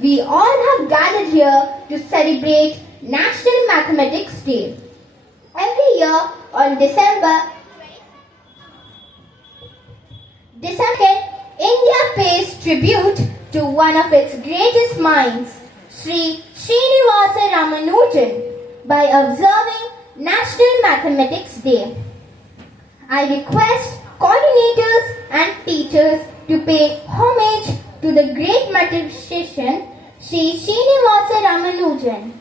We all have gathered here to celebrate National Mathematics Day. Every year on December 2nd, India pays tribute to one of its greatest minds, Srinivasa Ramanujan, by observing National Mathematics Day. I request coordinators and teachers to pay homage to the great mathematician Srinivasa Ramanujan.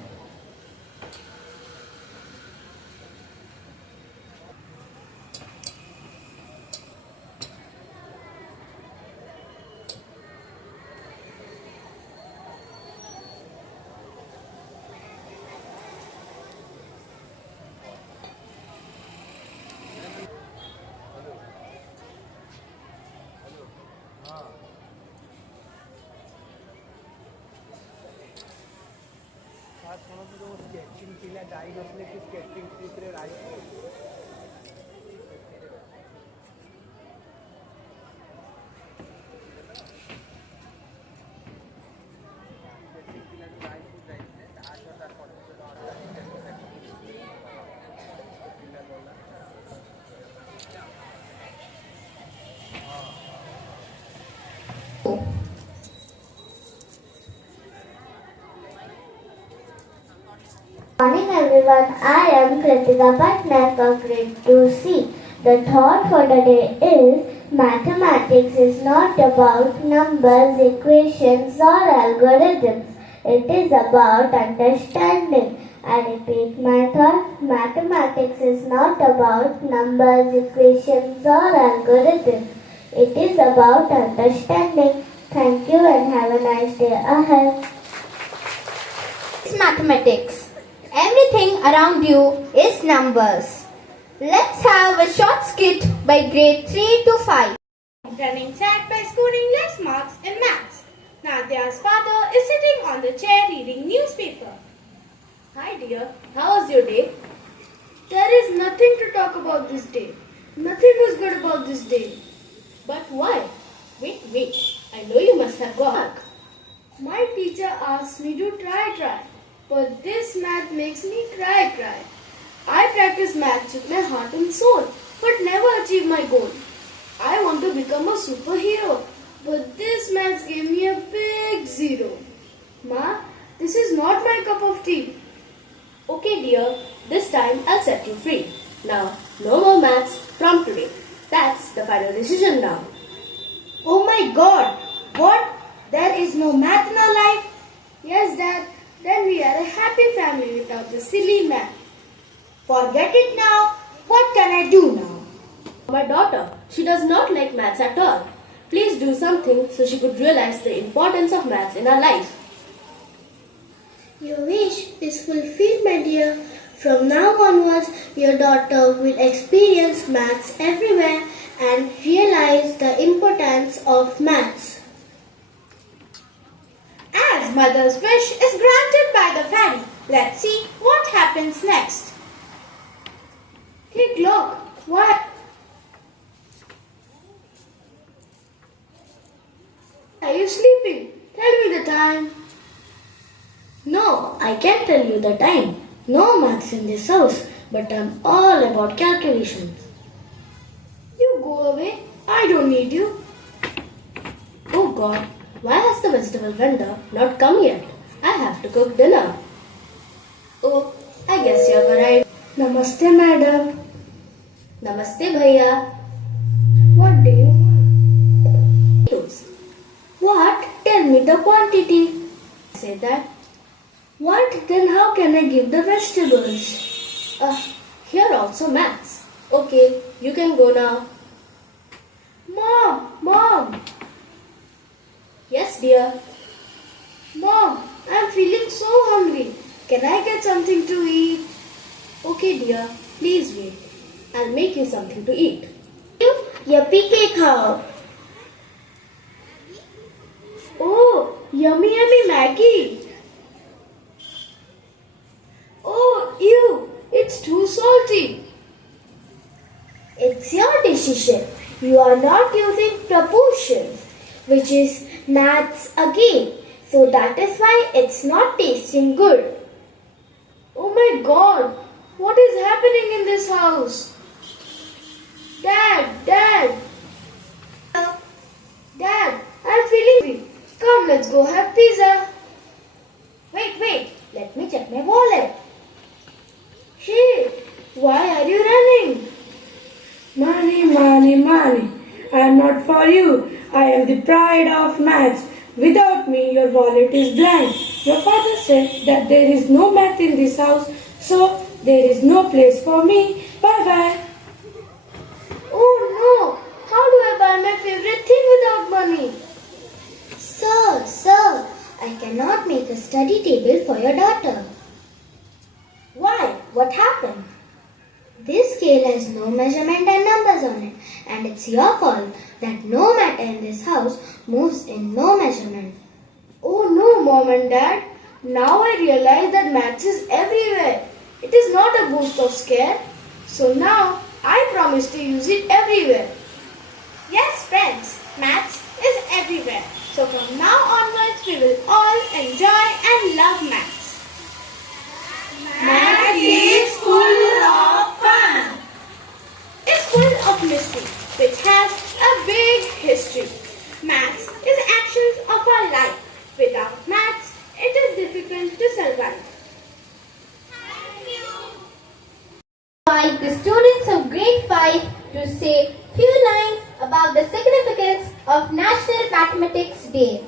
Good morning everyone, I am Kritika Patnaik of grade 2C. The thought for the day is, mathematics is not about numbers, equations or algorithms. It is about understanding. I repeat my thought, mathematics is not about numbers, equations or algorithms. It is about understanding. Thank you and have a nice day ahead. It's mathematics. Everything around you is numbers. Let's have a short skit by grade 3 to 5. Running sad by scoring less marks in maths. Nadia's father is sitting on the chair reading newspaper. Hi dear, how was your day? There is nothing to talk about this day. Nothing was good about this day. But why? Wait, I know you must have got. My teacher asked me to try. But this math makes me cry. I practice maths with my heart and soul, but never achieve my goal. I want to become a superhero, but this maths gave me a big zero. Ma, this is not my cup of tea. Okay dear, this time I'll set you free. Now, no more maths from today. That's the final decision now. Oh my God! What? There is no math in our life? Yes, Dad. Then we are a happy family without the silly math. Forget it now. What can I do now? My daughter, she does not like maths at all. Please do something so she could realize the importance of maths in her life. Your wish is fulfilled, my dear. From now onwards, your daughter will experience maths everywhere and realize the importance of maths. As mother's wish is granted by the fairy, let's see what happens next. Hey clock, why are you sleeping? Tell me the time. No, I can't tell you the time. No maths in this house, but I'm all about calculations. You go away. I don't need you. Oh God, why has the vegetable vendor not come yet? I have to cook dinner. Oh, I guess you have arrived. Namaste, madam. Namaste, bhaiya. What do you want? Potatoes. What? Tell me the quantity. Say that. What? Then how can I give the vegetables? Here also maths. Okay, you can go now. Mom. Yes, dear. Mom, I'm feeling so hungry. Can I get something to eat? Okay, dear. Please wait. I'll make you something to eat. Yuppie cake khao. Oh, yummy Maggie. Oh, ew, it's too salty. It's your decision. You are not using proportions, which is maths again. So that is why it's not tasting good. Oh my god, what is happening in this house? Dad, I'm feeling hungry. Come, let's go have pizza. Wait, let me check my wallet. Hey, why are you running? Money, money, money. I am not for you. I am the pride of maths. Without me, your wallet is blank. Your father said that there is no math in this house, so there is no place for me. Bye bye. Oh no, how do I buy my favorite thing without money? Sir, I cannot make a study table for your daughter. Why? What happened? This scale has no measurement and numbers on it, and it's your fault that no matter in this house moves in no measurement. Oh no, Mom and Dad. Now I realize that maths is everywhere. It is not a boost of scare. So now I promise to use it everywhere. Yes, friends, maths is everywhere. So from now onwards, we will all enjoy and love maths. Math is full of fun. It's full of mystery, which has a big history. Maths is actions of our life. Without maths, it is difficult to survive. Invite the students of grade 5 to say few lines about the significance of National Mathematics Day.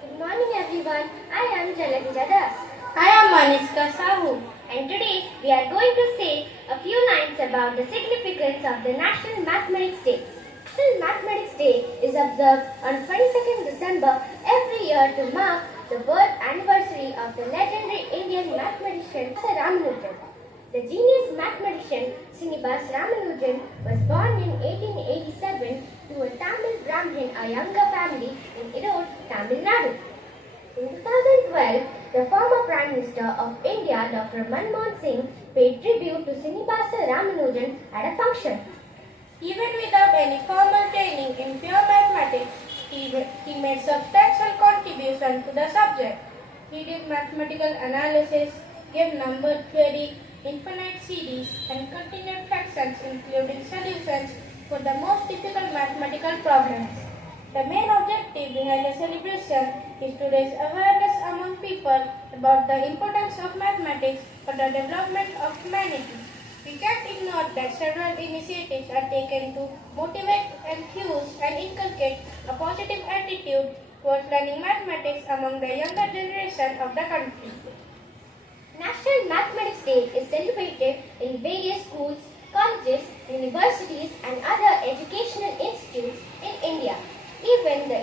Good morning everyone, I am Jaladija Das. I am Maniska Sahu. And today we are going to say a few lines about the significance of the National Mathematics Day. National Mathematics Day is observed on 22nd December every year to mark the birth anniversary of the legendary Indian mathematician Srinivasa Ramanujan. The genius mathematician Srinivasa Ramanujan was born in 1887 to a Tamil Brahmin, a younger family in Erode, Tamil Nadu. In 2012, the former Prime Minister of India, Dr. Manmohan Singh, paid tribute to Srinivasa Ramanujan at a function. Even without any formal training in pure mathematics, he made substantial contribution to the subject. He did mathematical analysis, gave number theory, infinite series, and continued fractions, including solutions for the most difficult mathematical problems. The main objective behind the celebration is to raise awareness among people about the importance of mathematics for the development of humanity. We can't ignore that several initiatives are taken to motivate, enthuse, and inculcate a positive attitude towards learning mathematics among the younger generation of the country. National Mathematics Day is celebrated in various schools, colleges, universities, and other educational institutes in India. Even the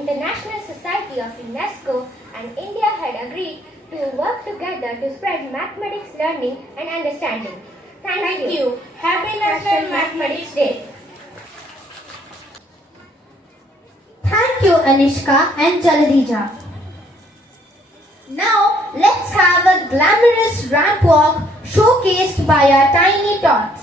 International Society of UNESCO and India had agreed to work together to spread mathematics learning and understanding. Thank you. Happy National Mathematics Day. Thank you, Anishka and Jaladija. Now, let's have a glamorous ramp walk showcased by our tiny tots.